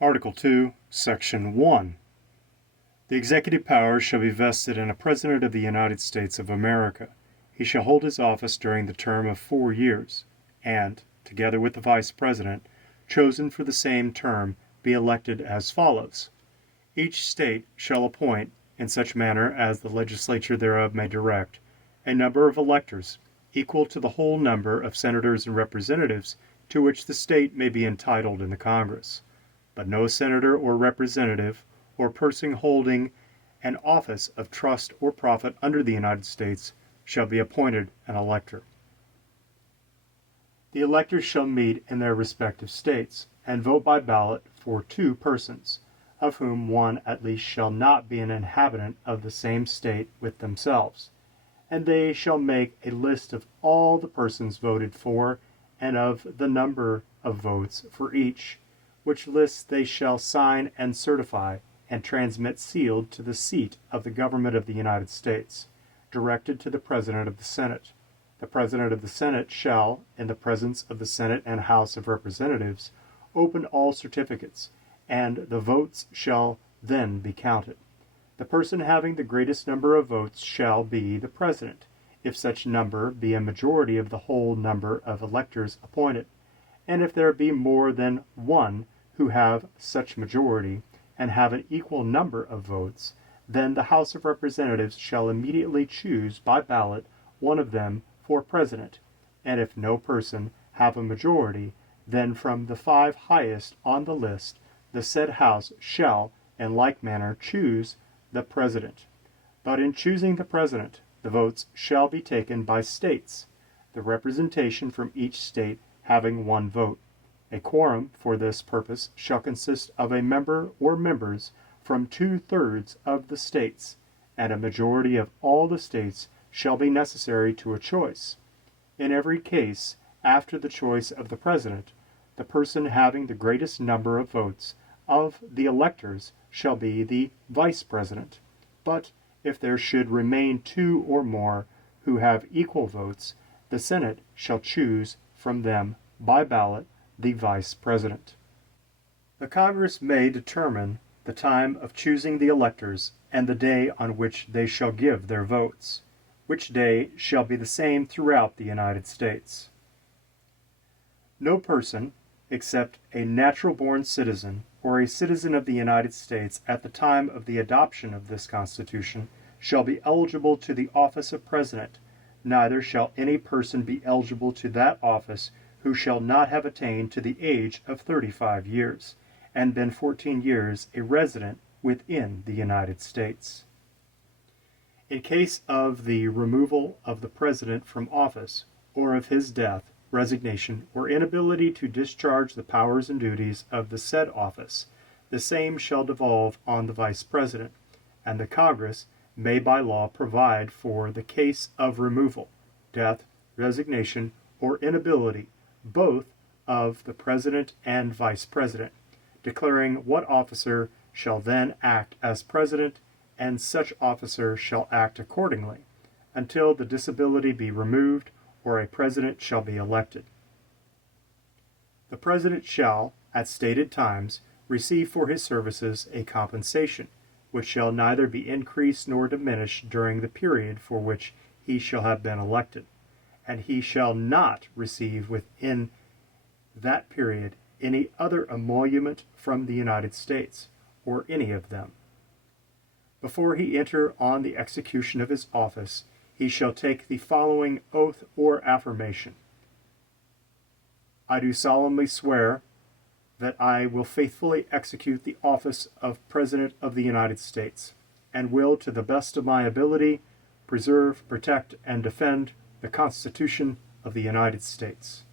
Article 2, Section 1. The executive powers shall be vested in a President of the United States of America. He shall hold his office during the term of 4 years, and, together with the Vice President, chosen for the same term, be elected as follows. Each state shall appoint, in such manner as the legislature thereof may direct, a number of electors, equal to the whole number of senators and representatives to which the state may be entitled in the Congress. But no senator or representative, or person holding an office of trust or profit under the United States, shall be appointed an elector. The electors shall meet in their respective states, and vote by ballot for 2 persons, of whom one at least shall not be an inhabitant of the same state with themselves, and they shall make a list of all the persons voted for, and of the number of votes for each, which lists they shall sign and certify, and transmit sealed to the seat of the government of the United States, directed to the President of the Senate. The President of the Senate shall, in the presence of the Senate and House of Representatives, open all certificates, and the votes shall then be counted. The person having the greatest number of votes shall be the President, if such number be a majority of the whole number of electors appointed, and if there be more than one who have such majority, and have an equal number of votes, then the House of Representatives shall immediately choose by ballot one of them for President, and if no person have a majority, then from the 5 highest on the list the said House shall in like manner choose the President. But in choosing the President, the votes shall be taken by states, the representation from each state having 1 vote. A quorum for this purpose shall consist of a member or members from 2/3 of the states, and a majority of all the states shall be necessary to a choice. In every case, after the choice of the President, the person having the greatest number of votes of the electors shall be the Vice President. But if there should remain 2 or more who have equal votes, the Senate shall choose from them by ballot the Vice President. The Congress may determine the time of choosing the electors and the day on which they shall give their votes, which day shall be the same throughout the United States. No person, except a natural-born citizen or a citizen of the United States at the time of the adoption of this Constitution, shall be eligible to the office of President, neither shall any person be eligible to that office who shall not have attained to the age of 35 years, and been 14 years a resident within the United States. In case of the removal of the President from office, or of his death, resignation, or inability to discharge the powers and duties of the said office, the same shall devolve on the Vice President, and the Congress may by law provide for the case of removal, death, resignation, or inability, both of the President and Vice President, declaring what officer shall then act as President, and such officer shall act accordingly, until the disability be removed or a President shall be elected. The President shall, at stated times, receive for his services a compensation, which shall neither be increased nor diminished during the period for which he shall have been elected, and he shall not receive within that period any other emolument from the United States, or any of them. Before he enter on the execution of his office, he shall take the following oath or affirmation. I do solemnly swear that I will faithfully execute the office of President of the United States, and will, to the best of my ability, preserve, protect, and defend the Constitution of the United States.